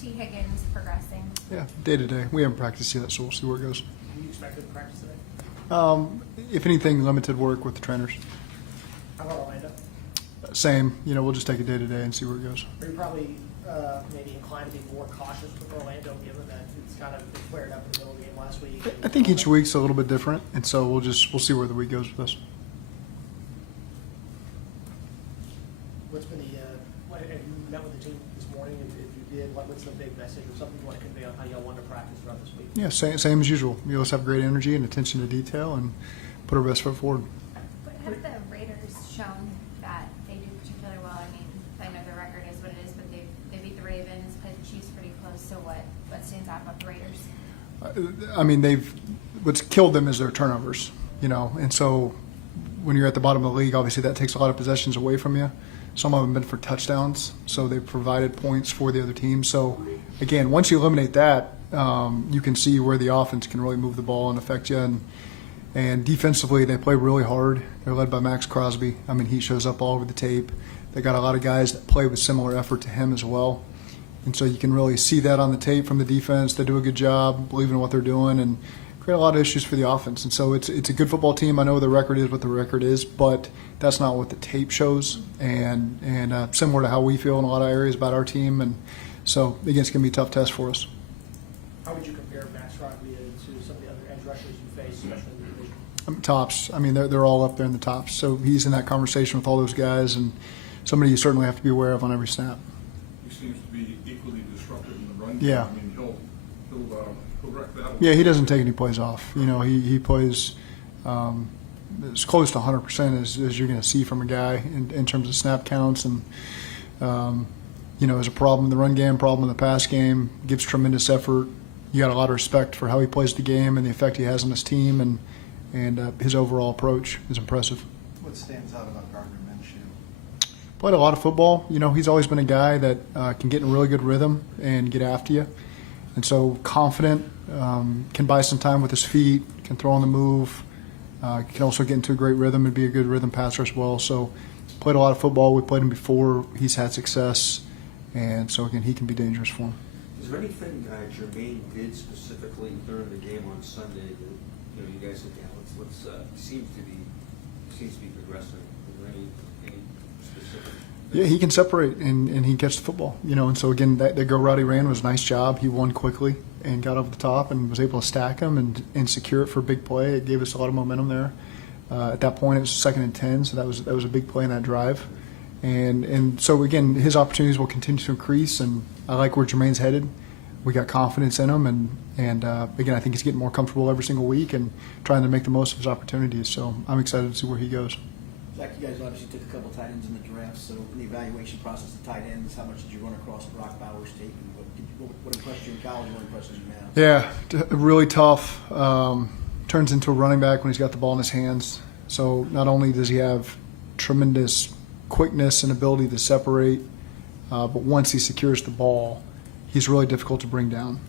T. Higgins progressing? Yeah, day to day. We haven't practiced yet, so we'll see where it goes. Do you expect him to practice today? If anything, limited work with the trainers. How about Orlando? Same. We'll just take it day to day and see where it goes. Are you probably maybe inclined to be more cautious with Orlando, given that it's kind of flared up in the middle of the game last week? I think each week's a little bit different, and so we'll see where the week goes with us. What's been have you met with the team this morning? If you did, what's the big message or something you want to convey on how y'all want to practice throughout this week? Yeah, same as usual. We always have great energy and attention to detail and put our best foot forward. But have the Raiders shown that they do particularly well? I mean, I know the record is what it is, but they beat the Ravens, played the Chiefs pretty close. So what stands out about the Raiders? I mean, what's killed them is their turnovers, and so when you're at the bottom of the league, obviously that takes a lot of possessions away from you. Some of them have been for touchdowns, so they've provided points for the other team. So, again, once you eliminate that, you can see where the offense can really move the ball and affect you. And defensively, they play really hard. They're led by Maxx Crosby. I mean, he shows up all over the tape. They got a lot of guys that play with similar effort to him as well. And so you can really see that on the tape from the defense. They do a good job, believing in what they're doing, and create a lot of issues for the offense. And so it's a good football team. I know the record is what the record is, but that's not what the tape shows. And similar to how we feel in a lot of areas about our team. And so, again, it's going to be a tough test for us. How would you compare Maxx Crosby to some of the other edge rushers you face, especially in the division? Tops. I mean, they're all up there in the tops. So he's in that conversation with all those guys, and somebody you certainly have to be aware of on every snap. He seems to be equally disruptive in the run game. Yeah. I mean, he'll wreck that. Yeah, he doesn't take any plays off. He plays as close to 100% as you're going to see from a guy in terms of snap counts. And, there's a problem in the run game, problem in the pass game, gives tremendous effort. You ed a lot of respect for how he plays the game and the effect he has on his team, and his overall approach is impressive. What stands out about Gardner Minshew? Played a lot of football. He's always been a guy that can get in a really good rhythm and get after you. And so confident, can buy some time with his feet, can throw on the move, can also get into a great rhythm and be a good rhythm passer as well. So played a lot of football. We played him before. He's had success. And so, again, he can be dangerous for him. Is there anything Jermaine did specifically during the game on Sunday that you guys said, yeah, let's seems to be progressing? Is there any specific? Yeah, he can separate and he can catch the football. And so, again, that go route he ran was a nice job. He won quickly and got over the top and was able to stack him and secure it for a big play. It gave us a lot of momentum there. At that point, it was 2nd and 10, so that was a big play in that drive. And so, again, his opportunities will continue to increase, and I like where Jermaine's headed. We got confidence in him, and again, I think he's getting more comfortable every single week and trying to make the most of his opportunities. So I'm excited to see where he goes. Zac, you guys obviously took a couple tight ends in the draft, so in the evaluation process of tight ends, how much did you run across Brock Bowers' tape, and what impressed you in college and what impresses you now? Yeah, really tough. Turns into a running back when he's got the ball in his hands. So not only does he have tremendous quickness and ability to separate, but once he secures the ball, he's really difficult to bring down.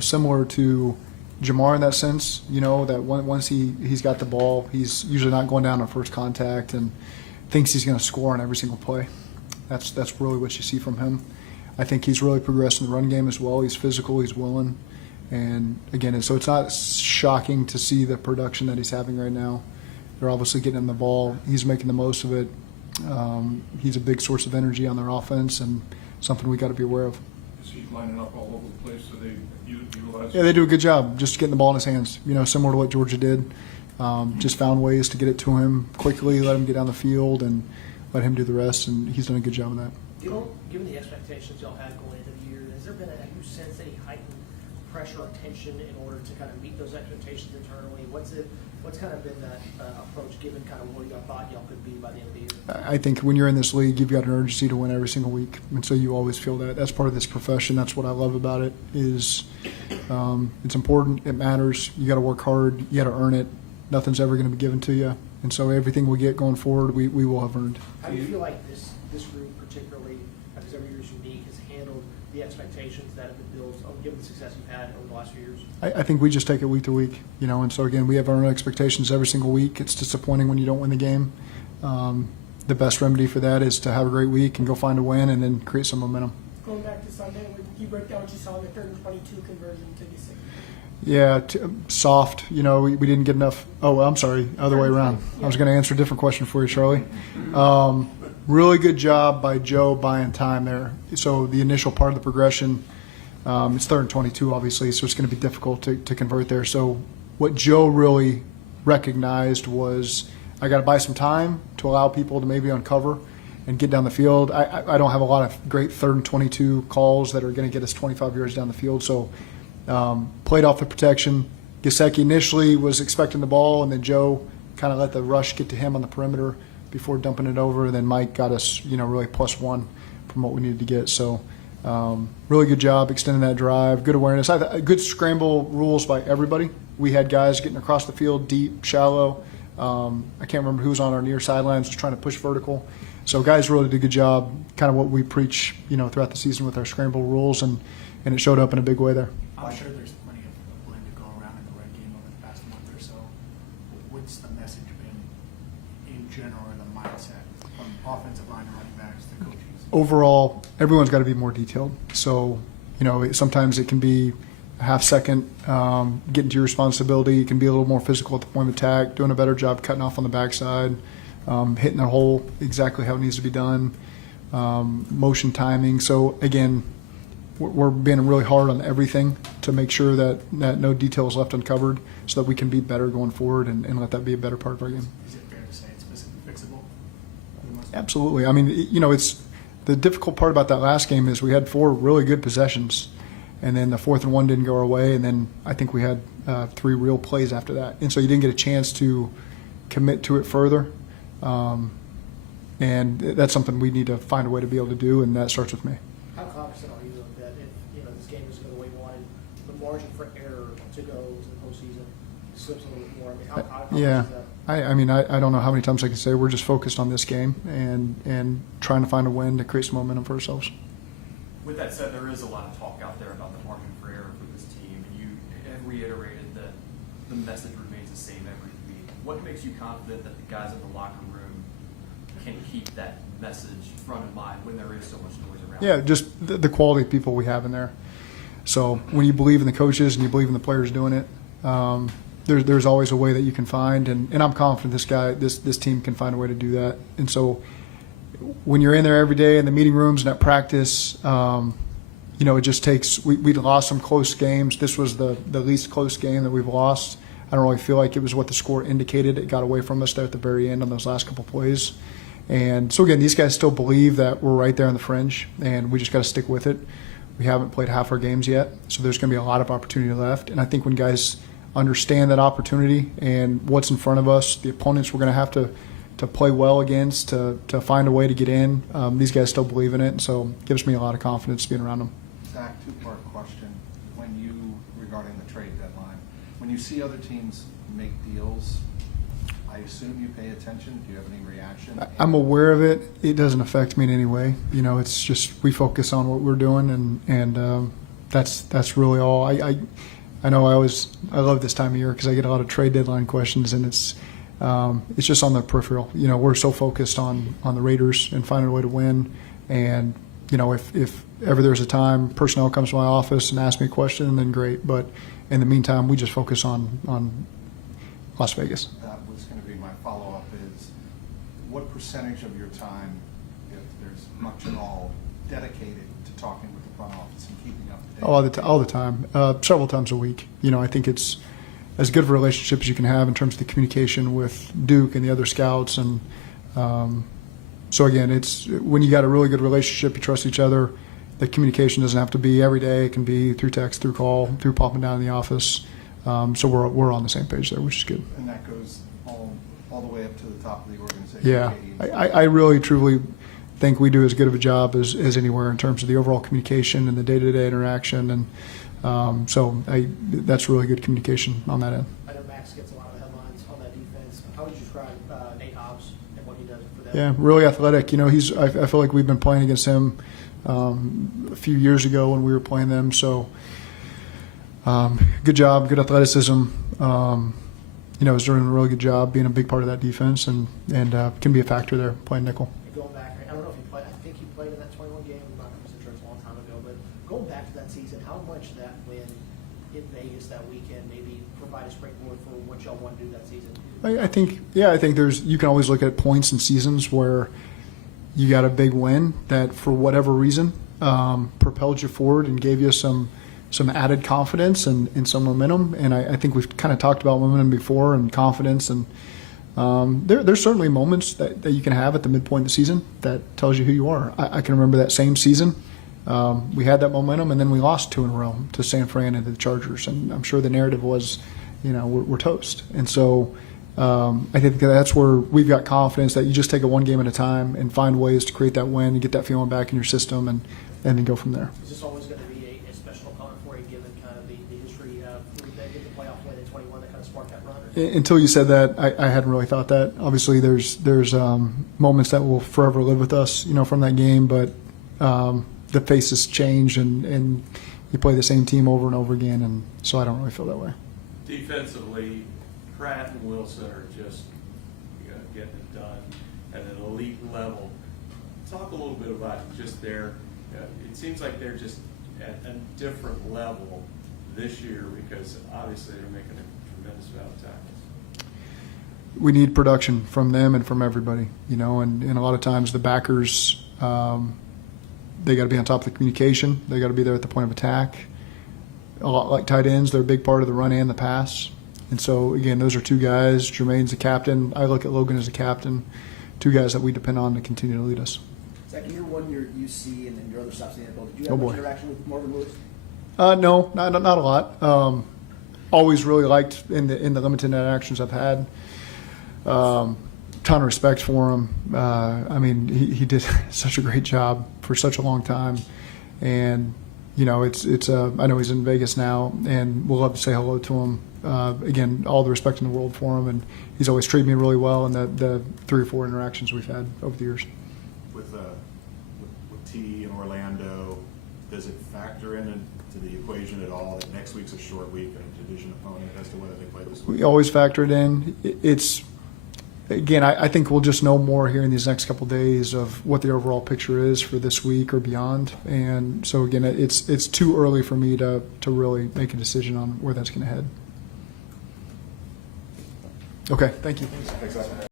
Similar to Jamar in that sense, that once he's got the ball, he's usually not going down on first contact and thinks he's going to score on every single play. That's really what you see from him. I think he's really progressed in the run game as well. He's physical, he's willing. And again, so it's not shocking to see the production that he's having right now. They're obviously getting him the ball. He's making the most of it. He's a big source of energy on their offense and something we got to be aware of. Is he lining up all over the place so they utilize? Yeah, they do a good job just getting the ball in his hands. Similar to what Georgia did. Just found ways to get it to him quickly, let him get down the field, and let him do the rest. And he's done a good job of that. Given the expectations y'all had going into the year, have you sensed any heightened pressure or tension in order to kind of meet those expectations internally? What's kind of been that approach given kind of what y'all thought y'all could be by the end of the year? I think when you're in this league, you've got an urgency to win every single week, and so you always feel that. That's part of this profession. That's what I love about it. Is it's important. It matters. You got to work hard. You got to earn it. Nothing's ever going to be given to you, and so everything we get going forward, we will have earned. How do you feel like this group particularly, because every year is unique, has handled the expectations that have been built, given the success you've had over the last few years? I think we just take it week to week, and so again, we have our own expectations every single week. It's disappointing when you don't win the game. The best remedy for that is to have a great week and go find a win and then create some momentum. Going back to Sunday, you break down what you saw in the third and 22 conversion to get sick? Yeah, soft. You know, we didn't get enough. Oh, I'm sorry, other way around. I was going to answer a different question for you, Charlie. Really good job by Joe buying time there. So the initial part of the progression, it's third and 22, obviously, so it's going to be difficult to convert there. So what Joe really recognized was I got to buy some time to allow people to maybe uncover and get down the field. I don't have a lot of great third and 22 calls that are going to get us 25 yards down the field. So played off the protection. Gesicki initially was expecting the ball, and then Joe kind of let the rush get to him on the perimeter before dumping it over. And then Mike got us, really +1 from what we needed to get. So really good job extending that drive. Good awareness. Good scramble rules by everybody. We had guys getting across the field, deep, shallow. I can't remember who was on our near sidelines just trying to push vertical. So guys really did a good job, kind of what we preach, throughout the season with our scramble rules, and it showed up in a big way there. I'm sure there's plenty of blame to go around in the red game over the past month or so. What's the message been in general, or the mindset from offensive line and running backs to coaches? Overall, everyone's got to be more detailed. So, sometimes it can be a half second, getting to your responsibility. It can be a little more physical at the point of attack, doing a better job cutting off on the backside, hitting the hole exactly how it needs to be done, motion timing. So, again, we're being really hard on everything to make sure that no detail is left uncovered so that we can be better going forward and let that be a better part of our game. Is it fair to say it's fixable? Absolutely. I mean, it's the difficult part about that last game is we had 4 really good possessions, and then the 4th and 1 didn't go our way, and then I think we had 3 real plays after that. And so you didn't get a chance to commit to it further. And that's something we need to find a way to be able to do, and that starts with me. How confident are you that if this game doesn't go the way you wanted, the margin for error to go to the postseason slips a little bit more? I mean, how confident Yeah. is that? I don't know how many times I can say we're just focused on this game and trying to find a win to create some momentum for ourselves. With that said, there is a lot of talk out there about the margin for error for this team, and you have reiterated that the message remains the same every week. What makes you confident that the guys in the locker room can keep that message front of mind when there is so much noise around? Yeah, just the quality of people we have in there. So when you believe in the coaches and you believe in the players doing it, there's always a way that you can find, and I'm confident this team can find a way to do that. And so when you're in there every day in the meeting rooms and at practice, it just takes. We lost some close games. This was the least close game that we've lost. I don't really feel like it was what the score indicated. It got away from us there at the very end on those last couple plays. And so again, these guys still believe that we're right there on the fringe, and we just got to stick with it. We haven't played half our games yet, so there's going to be a lot of opportunity left. And I think when guys understand that opportunity and what's in front of us, the opponents we're going to have to play well against, to find a way to get in, these guys still believe in it, and so it gives me a lot of confidence being around them. Zach, 2-part question. Regarding the trade deadline, when you see other teams make deals, I assume you pay attention. Do you have any reaction? I'm aware of it. It doesn't affect me in any way. It's just we focus on what we're doing, and that's really all. I know I love this time of year because I get a lot of trade deadline questions, and it's just on the peripheral. We're so focused on the Raiders and finding a way to win, and if ever there's a time personnel comes to my office and asks me a question, then great. But in the meantime, we just focus on Las Vegas. That was going to be my follow-up is what percentage of your time, if there's much at all, dedicated to talking with the front office and keeping up to date? All the time, several times a week. I think it's as good of a relationship as you can have in terms of the communication with Duke and the other scouts. And so again, it's when you got a really good relationship, you trust each other. The communication doesn't have to be every day. It can be through text, through call, through popping down in the office. So we're on the same page there, which is good. And that goes all the way up to the top of the organization. Yeah, I really, truly think we do as good of a job as anywhere in terms of the overall communication and the day-to-day interaction. And so that's really good communication on that end. I know Maxx gets a lot of headlines on that defense. How would you describe Nate Hobbs and what he does for them? Yeah, really athletic. I feel like we've been playing against him a few years ago when we were playing them. So good job, good athleticism. Is doing a really good job being a big part of that defense and can be a factor there playing nickel. Going back, I don't know if he played. I think he played in that 21 game. I'm not sure, it's a long time ago, but going back to that Vegas that weekend maybe provide a springboard for what y'all want to do that season? I think you can always look at points and seasons where you got a big win that for whatever reason propelled you forward and gave you some added confidence and some momentum. And I think we've kind of talked about momentum before and confidence. And there's certainly moments that you can have at the midpoint of the season that tells you who you are. I can remember that same season. We had that momentum, and then we lost 2 in a row to San Fran and to the Chargers. And I'm sure the narrative was, we're toast. And so I think that's where we've got confidence that you just take it one game at a time and find ways to create that win and get that feeling back in your system and then go from there. Is this always going to be a special opponent for you, given kind of the history you have with the playoff win in 21 that kind of sparked that run? Until you said that, I hadn't really thought that. Obviously, there's moments that will forever live with us, from that game. But the faces change, and you play the same team over and over again, and so I don't really feel that way. Defensively, Pratt and Wilson are just getting it done at an elite level. Talk a little bit about just their. It seems like they're just at a different level this year because obviously they're making a tremendous amount of tackles. We need production from them and from everybody, and a lot of times the backers, they got to be on top of the communication. They got to be there at the point of attack. A lot like tight ends, they're a big part of the run and the pass. And so, again, those are 2 guys. Jermaine's the captain. I look at Logan as a captain. 2 guys that we depend on to continue to lead us. Zach, in your 1 year UC and then your other stops in the NFL, did you Oh, have boy. much interaction with Marvin Lewis? No, not a lot. Always really liked in the limited interactions I've had. Ton of respect for him. He did such a great job for such a long time, and it's I know he's in Vegas now, and we'll love to say hello to him. Again, all the respect in the world for him, and he's always treated me really well in the 3 or 4 interactions we've had over the years. With T in Orlando, does it factor into the equation at all that next week's a short week and a division opponent as to whether they play this week? We always factor it in. Again, I think we'll just know more here in these next couple of days of what the overall picture is for this week or beyond. And so, again, it's too early for me to really make a decision on where that's going to head. Okay, thank you. Thanks, Zach.